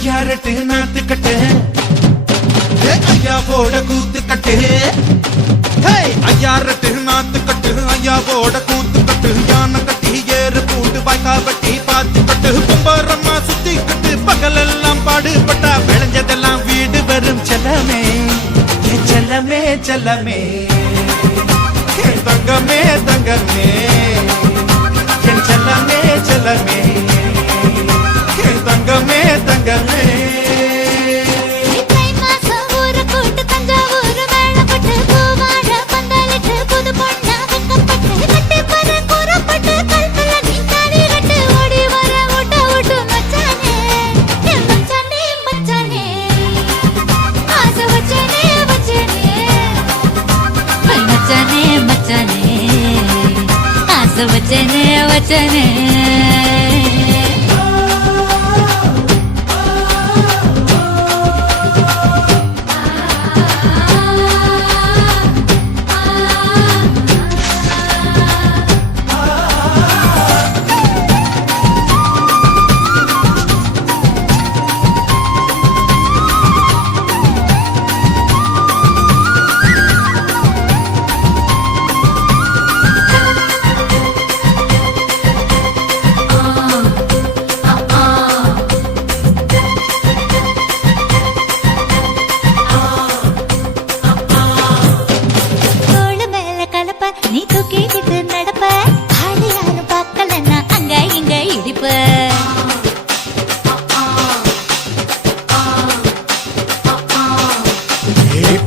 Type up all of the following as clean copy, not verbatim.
ஐயாரட்டு நாத்து கட்டு ஐயாவோட கூத்து கட்டு ஐயாரட்டு நாத்து கட்டு ஐயாவோட கூத்து கட்டு யானை கட்டி ஏறு பூண்டு வாய்க்கா வட்டி பாத்து கட்டு கும்பரம்மா சுத்தி கட்டு பகலெல்லாம் பாடுபட்டா விளைஞ்சதெல்லாம் வீடு வரும் செல்லமே செல்லமே செல்லமே தங்கமே தங்கமே என் செல்லமே செல்லமே தங்கமே தங்கமே वचने वचने நீ தூக்கிக்கிட்டு நடப்ப ஆளு யாரும் பார்க்கலன்னா அங்க இங்க இடிப்ப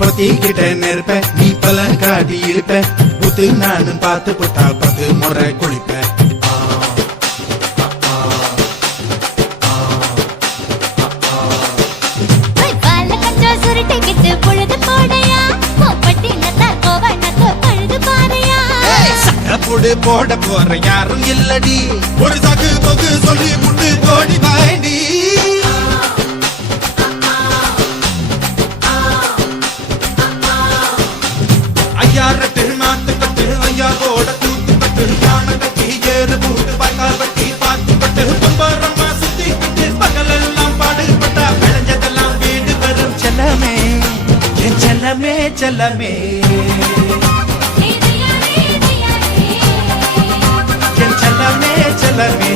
பத்திக்கிட்ட நெருப்ப நீ பல காட்டி இருப்ப புத்து நானும் பார்த்து புட்டா 10 முறை குளிப்ப சுருட்டிக்கிட்டு பொழுது போடையா பட்டினத்தா கோவணத்தை பழுது பாறையா போடு போட போற யாரும் இல்லடி ஒரு சாக்கு போக்கு சொல்லி புட்டு போடி வாண்டி ஐயாரட்டு நாத்து கட்டு ஐயாவோட கூத்து கட்டு யானை கட்டி ஏறு பூண்டு வாய்க்கா வட்டி பாத்து கட்டு கும்பரம்மா சுத்தி கட்டு பகலெல்லாம் பாடுபட்டா விளைஞ்சதெல்லாம் வீடு வரும் செல்லமே என் செல்லமே செல்லமே செல்லமே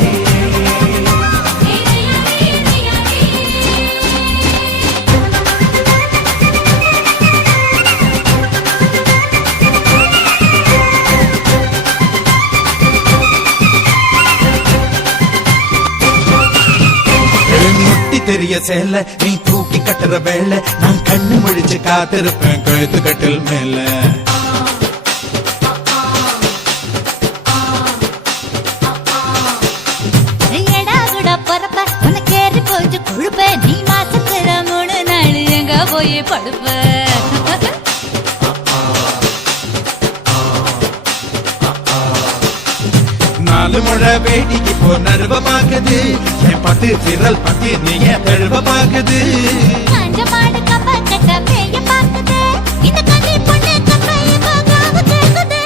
முட்டி தெரிய சேல நீ தூக்கி கட்டுற வேலை நான் கண்ணு முழிச்சு காத்திருப்பேன் கழுத்து கட்டில் மேல நீ மாசத்துல 3 நாள் எங்க போய் படுப்ப நாலு முழை வேடிக்கு போ நர்வமாகுது என் பத்து விரல் பத்தி நீ என் தழுவமாகுது காஞ்ச மாடு கம்ப கட்ட மேய பாக்குது இந்த கண்ணி பொண்ணு கம்பை போகாம கேக்குது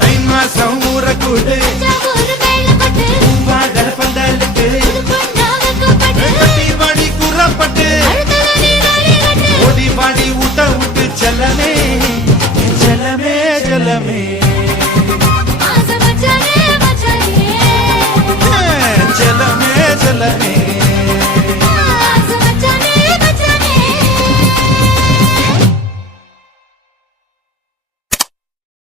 தை மாசம் ஊற கூடு ஒரு வேளை கொட்டு வாட பந்தலுக்கு கட்டி வாடி கூறப்பட்டு ஓடி வாடி ஊட்ட விட்டு செல்லமே செல்லமே செல்லமே